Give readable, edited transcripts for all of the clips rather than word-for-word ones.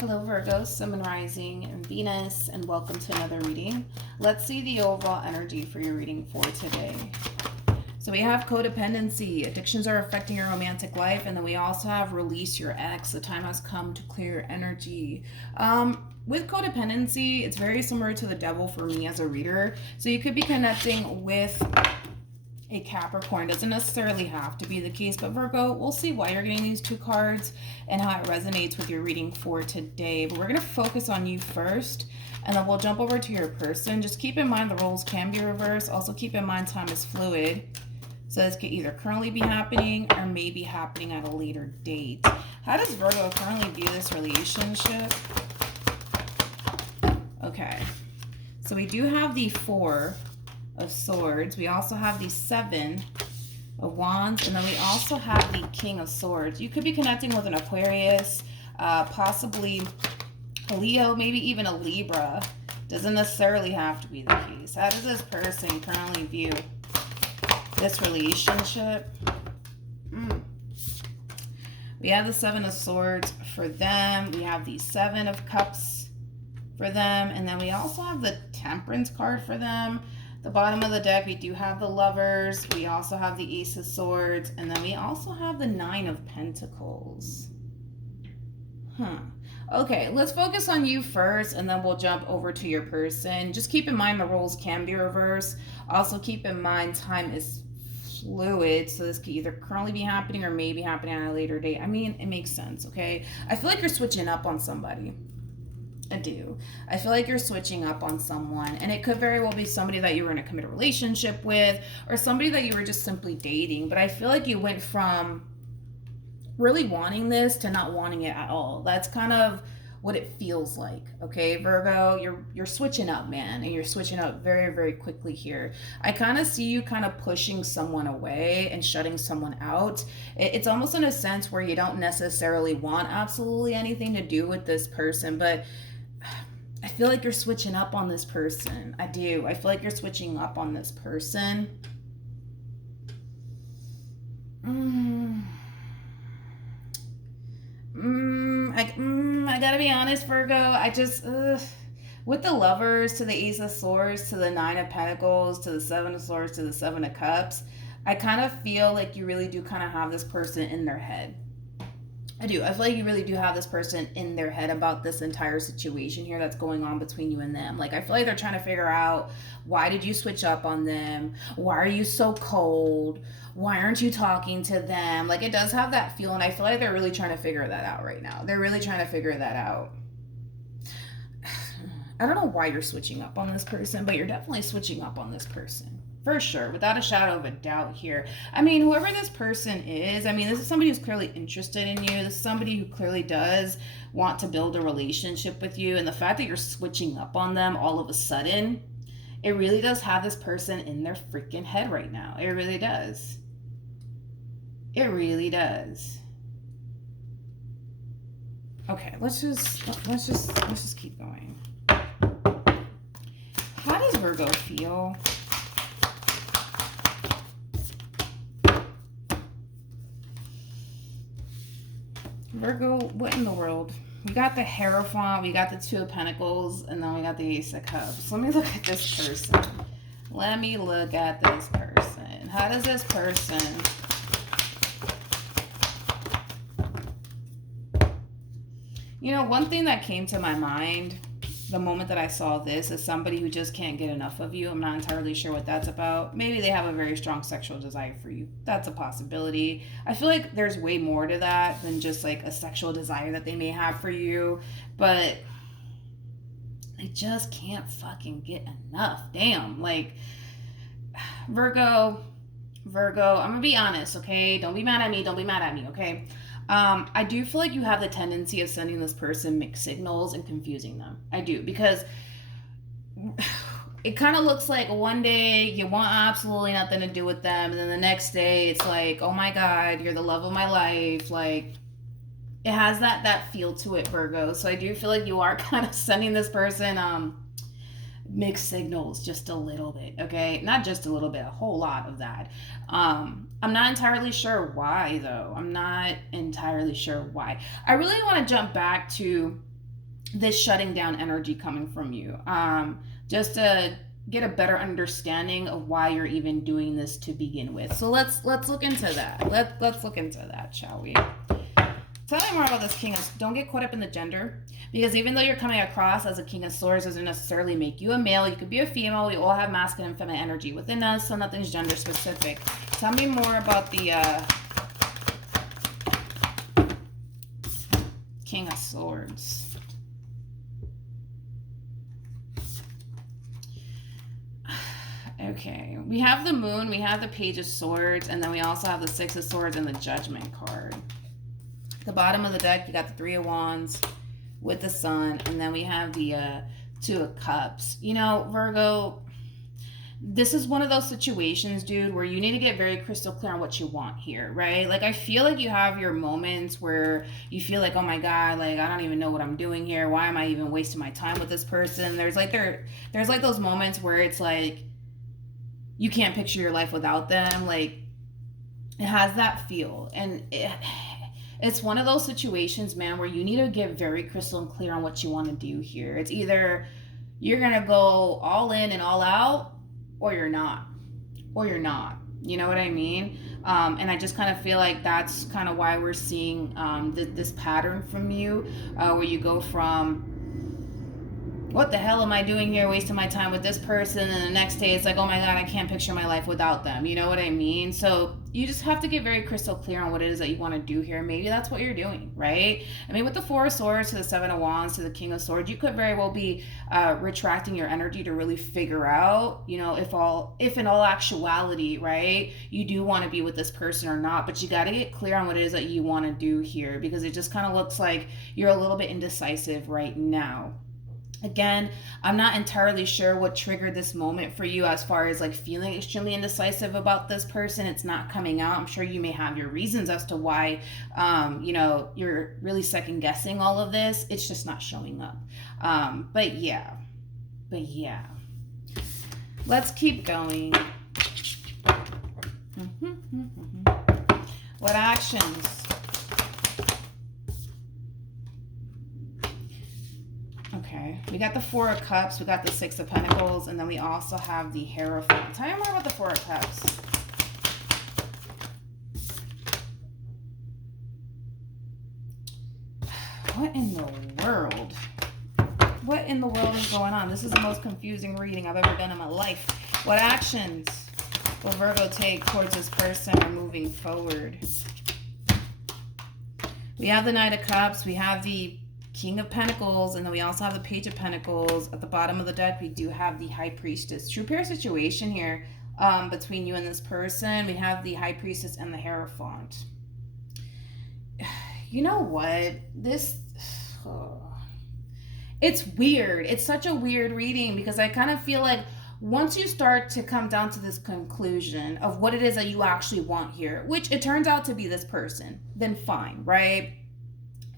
Hello Virgo, Sun and Rising, and Venus, and welcome to another reading. Let's see the overall energy for your reading for today. So we have codependency. Addictions are affecting your romantic life, and then we also have release your ex. The time has come to clear your energy. With codependency, it's very similar to the devil for me as a reader. So you could be connecting with a Capricorn. Doesn't necessarily have to be the case, but Virgo, we'll see why you're getting these two cards and how it resonates with your reading for today. But we're going to focus on you first, and then we'll jump over to your person. Just keep in mind the roles can be reversed. Also keep in mind time is fluid. So this could either currently be happening or may be happening at a later date. How does Virgo currently view this relationship? Okay, so we do have the Four of Swords. We also have the Seven of Wands, and then we also have the King of Swords. You could be connecting with an Aquarius, possibly a Leo, maybe even a Libra. Doesn't necessarily have to be the case. How does this person currently view this relationship? We have the Seven of Swords for them. We have the Seven of Cups for them, and then we also have the Temperance card for them. The bottom of the deck, we do have the Lovers. We also have the Ace of Swords. And then we also have the Nine of Pentacles. Okay, let's focus on you first, and then we'll jump over to your person. Just keep in mind the roles can be reversed. Also keep in mind time is fluid, so this could either currently be happening or maybe happening at a later date. I mean, it makes sense, okay? I feel like you're switching up on somebody. I do. I feel like you're switching up on someone, and it could very well be somebody that you were in a committed relationship with, or somebody that you were just simply dating. But I feel like you went from really wanting this to not wanting it at all. That's kind of what it feels like. Okay, Virgo, you're switching up, man, and you're switching up very, very quickly here. I kind of see you kind of pushing someone away and shutting someone out. It's almost in a sense where you don't necessarily want absolutely anything to do with this person, but I feel like you're switching up on this person. I do. I feel like you're switching up on this person. I gotta be honest, Virgo. I just, with the Lovers, to the Ace of Swords, to the Nine of Pentacles, to the Seven of Swords, to the Seven of Cups, I kind of feel like you really do kind of have this person in their head. I do. I feel like you really do have this person in their head about this entire situation here that's going on between you and them. Like, I feel like they're trying to figure out, why did you switch up on them? Why are you so cold? Why aren't you talking to them? Like, it does have that feel, and I feel like they're really trying to figure that out right now. They're really trying to figure that out. I don't know why you're switching up on this person, but you're definitely switching up on this person. For sure, without a shadow of a doubt here. I mean, whoever this person is, I mean, this is somebody who's clearly interested in you. This is somebody who clearly does want to build a relationship with you. And the fact that you're switching up on them all of a sudden, it really does have this person in their freaking head right now. It really does. It really does. Okay, let's just keep going. How does Virgo feel? Virgo, what in the world? We got the Hierophant, we got the Two of Pentacles, and then we got the Ace of Cups. Let me look at this person. Let me look at this person. How does this person... You know, one thing that came to my mind the moment that I saw this is somebody who just can't get enough of you. I'm not entirely sure what that's about. Maybe they have a very strong sexual desire for you. That's a possibility. I feel like there's way more to that than just like a sexual desire that they may have for you, but they just can't fucking get enough. Damn. Like, Virgo, I'm gonna be honest, okay? Don't be mad at me, okay? I do feel like you have the tendency of sending this person mixed signals and confusing them. I do, because it kind of looks like one day you want absolutely nothing to do with them, and then the next day it's like, oh my God, you're the love of my life. Like, it has that feel to it, Virgo. So I do feel like you are kind of sending this person mixed signals just a little bit, okay? Not just a little bit, a whole lot of that. I'm not entirely sure why, though. I'm not entirely sure why. I really want to jump back to this shutting down energy coming from you. Just to get a better understanding of why you're even doing this to begin with. So let's look into that. Let's look into that, shall we? Tell me more about this King of... Don't get caught up in the gender, because even though you're coming across as a King of Swords, doesn't necessarily make you a male. You could be a female. We all have masculine and feminine energy within us, so nothing's gender specific. Tell me more about the King of Swords. Okay, we have the Moon, we have the Page of Swords, and then we also have the Six of Swords and the Judgment card. At the bottom of the deck, you got the Three of Wands with the Sun, and then we have the Two of Cups. You know, Virgo, this is one of those situations, dude, where you need to get very crystal clear on what you want here, right? Like, I feel like you have your moments where you feel like, oh my God, like, I don't even know what I'm doing here. Why am I even wasting my time with this person? There's like those moments where it's like, you can't picture your life without them. Like, it has that feel. And it's one of those situations, man, where you need to get very crystal and clear on what you want to do here. It's either you're going to go all in and all out, or you're not. Or you're not. You know what I mean? And I just kind of feel like that's kind of why we're seeing this pattern from you, where you go from, what the hell am I doing here, wasting my time with this person, and the next day it's like, oh my God, I can't picture my life without them. You know what I mean? So you just have to get very crystal clear on what it is that you want to do here. Maybe that's what you're doing, right? I mean, with the Four of Swords to the Seven of Wands to the King of Swords, you could very well be retracting your energy to really figure out, you know, if in all actuality, right, you do want to be with this person or not. But you got to get clear on what it is that you want to do here, because it just kind of looks like you're a little bit indecisive right now. Again, I'm not entirely sure what triggered this moment for you as far as like feeling extremely indecisive about this person. It's not coming out. I'm sure you may have your reasons as to why, you know, you're really second guessing all of this. It's just not showing up. But yeah, let's keep going. What actions? Okay, we got the Four of Cups, we got the Six of Pentacles, and then we also have the Hierophant. Tell me more about the Four of Cups. What in the world? What in the world is going on? This is the most confusing reading I've ever done in my life. What actions will Virgo take towards this person or moving forward? We have the Knight of Cups, we have the King of Pentacles, and then we also have the Page of Pentacles. At the bottom of the deck, we do have the High Priestess. True pair situation here between you and this person. We have the High Priestess and the Hierophant. You know what? It's weird. It's such a weird reading, because I kind of feel like once you start to come down to this conclusion of what it is that you actually want here, which it turns out to be this person, then fine, right?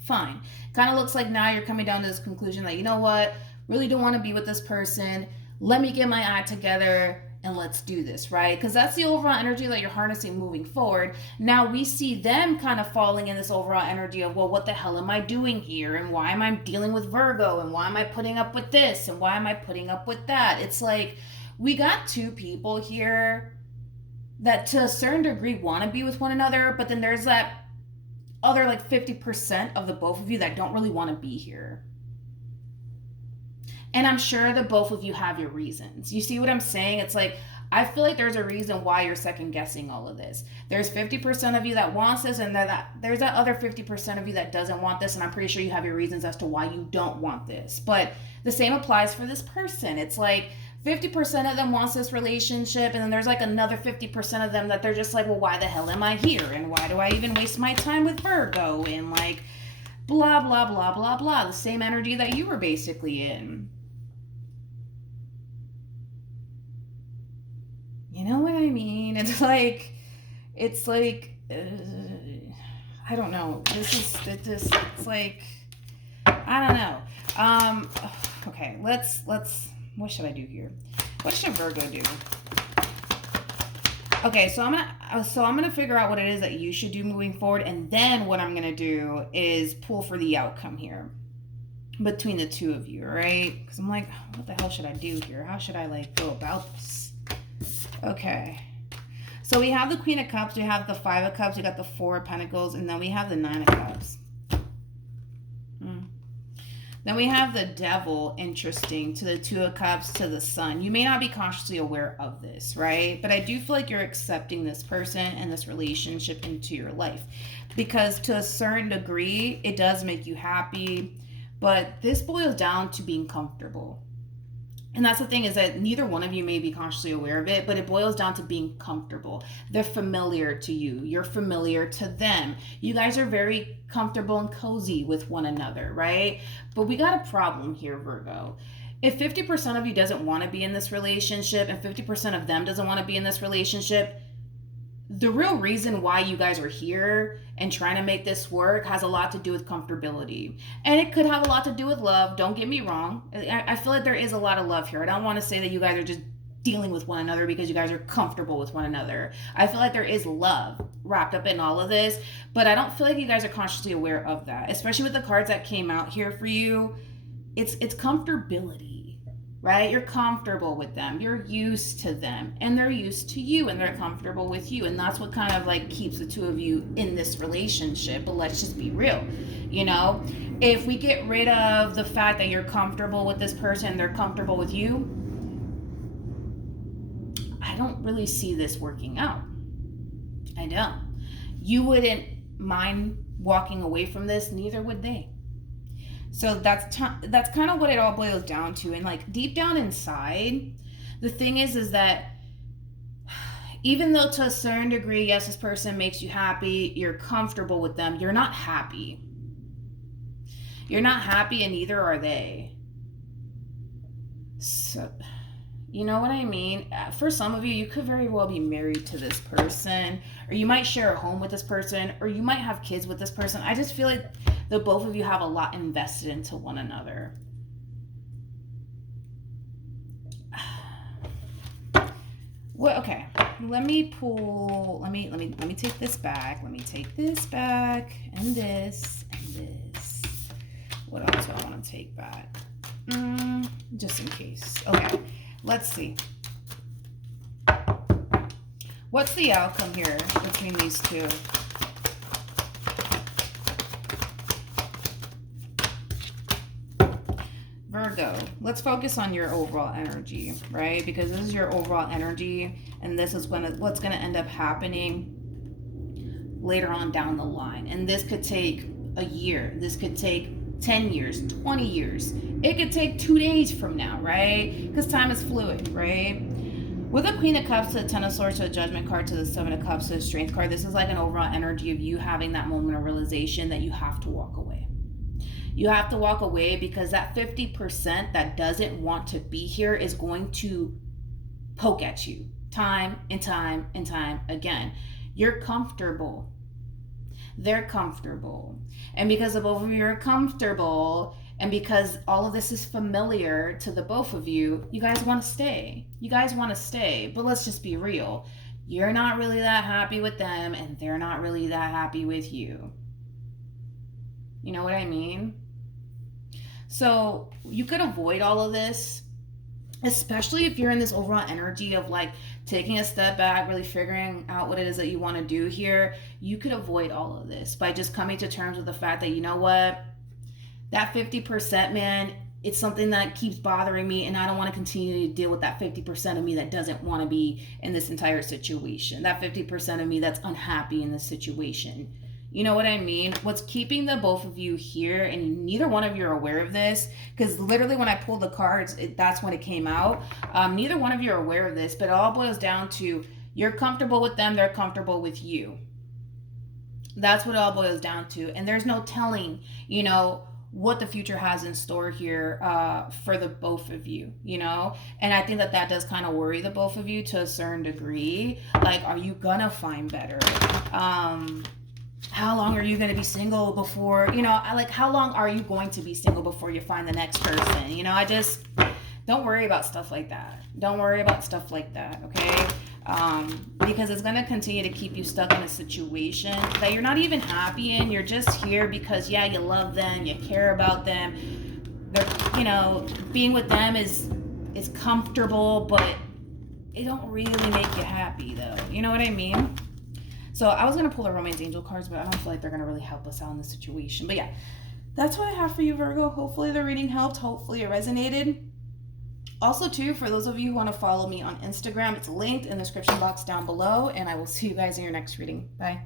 Fine. Kind of looks like now you're coming down to this conclusion that, you know what, really don't want to be with this person. Let me get my act together and let's do this, right? Because that's the overall energy that you're harnessing moving forward. Now we see them kind of falling in this overall energy of, well, what the hell am I doing here? And why am I dealing with Virgo? And why am I putting up with this? And why am I putting up with that? It's like we got two people here that to a certain degree want to be with one another, but then there's that other like 50% of the both of you that don't really want to be here. And I'm sure that both of you have your reasons. You see what I'm saying? It's like, I feel like there's a reason why you're second guessing all of this. There's 50% of you that wants this, and there's that other 50% of you that doesn't want this, and I'm pretty sure you have your reasons as to why you don't want this. But the same applies for this person. It's like 50% of them wants this relationship, and then there's like another 50% of them that they're just like, well, why the hell am I here? And why do I even waste my time with Virgo? And like, blah, blah, blah, blah, blah. The same energy that you were basically in. You know what I mean? It's like, I don't know. It's like, I don't know. Okay, let's, what should I do here? What should Virgo do? Okay, so I'm gonna figure out what it is that you should do moving forward, and then what I'm gonna do is pull for the outcome here. between the two of you, right? Because I'm like, what the hell should I do here? How should I like go about this? Okay. So we have the Queen of Cups, we have the Five of Cups, we got the Four of Pentacles, and then we have the Nine of Cups. Then we have the Devil, interesting, to the Two of Cups, to the Sun. You may not be consciously aware of this, right? But I do feel like you're accepting this person and this relationship into your life. Because to a certain degree, it does make you happy. But this boils down to being comfortable. And that's the thing, is that neither one of you may be consciously aware of it, but it boils down to being comfortable. They're familiar to you. You're familiar to them. You guys are very comfortable and cozy with one another, right? But we got a problem here, Virgo. If 50% of you doesn't want to be in this relationship and 50% of them doesn't want to be in this relationship, the real reason why you guys are here and trying to make this work has a lot to do with comfortability. And it could have a lot to do with love. Don't get me wrong. I feel like there is a lot of love here. I don't want to say that you guys are just dealing with one another because you guys are comfortable with one another. I feel like there is love wrapped up in all of this, but I don't feel like you guys are consciously aware of that, especially with the cards that came out here for you. It's comfortability. Right? You're comfortable with them. You're used to them. And they're used to you and they're comfortable with you. And that's what kind of like keeps the two of you in this relationship. But let's just be real. You know, if we get rid of the fact that you're comfortable with this person and they're comfortable with you, I don't really see this working out. I don't. You wouldn't mind walking away from this, neither would they. So that's kind of what it all boils down to. And like deep down inside, the thing is that even though to a certain degree, yes, this person makes you happy, you're comfortable with them, you're not happy. You're not happy, and neither are they. So, you know what I mean? For some of you, you could very well be married to this person, or you might share a home with this person, or you might have kids with this person. I just feel like the both of you have a lot invested into one another. Well, okay. Let me take this back. Let me take this back, and this, and this. What else do I want to take back? Just in case. Okay. Let's see. What's the outcome here between these two? Virgo, let's focus on your overall energy, right? Because this is your overall energy, and this is what's going to end up happening later on down the line. And this could take a year. This could take 10 years, 20 years. It could take 2 days from now, right? Because time is fluid, right? With the Queen of Cups to the Ten of Swords to the Judgment card to the Seven of Cups to the Strength card, this is like an overall energy of you having that moment of realization that you have to walk away. You have to walk away because that 50% that doesn't want to be here is going to poke at you time and time and time again. You're comfortable. They're comfortable. And because the both of you are comfortable, and because all of this is familiar to the both of you, you guys want to stay. You guys want to stay. But let's just be real. You're not really that happy with them, and they're not really that happy with you. You know what I mean? So you could avoid all of this, especially if you're in this overall energy of like taking a step back, really figuring out what it is that you want to do here. You could avoid all of this by just coming to terms with the fact that, you know what, that 50%, man, it's something that keeps bothering me, and I don't want to continue to deal with that 50% of me that doesn't want to be in this entire situation. That 50% of me that's unhappy in this situation. You know what I mean? What's keeping the both of you here, and neither one of you are aware of this, because literally when I pulled the cards, that's when it came out. Neither one of you are aware of this, but it all boils down to you're comfortable with them, they're comfortable with you. That's what it all boils down to. And there's no telling, you know, what the future has in store here for the both of you, you know? And I think that that does kind of worry the both of you to a certain degree. Like, are you gonna find better? How long are you going to be single before, you know, how long are you going to be single before you find the next person? You know, don't worry about stuff like that. Don't worry about stuff like that, okay? Because it's going to continue to keep you stuck in a situation that you're not even happy in. You're just here because, yeah, you love them, you care about them, you know, being with them is comfortable, but it don't really make you happy though. You know what I mean? So I was gonna pull the romance angel cards, but I don't feel like they're gonna really help us out in this situation. But yeah, that's what I have for you, Virgo. Hopefully the reading helped. Hopefully it resonated. Also, too, for those of you who want to follow me on Instagram, it's linked in the description box down below, and I will see you guys in your next reading. Bye.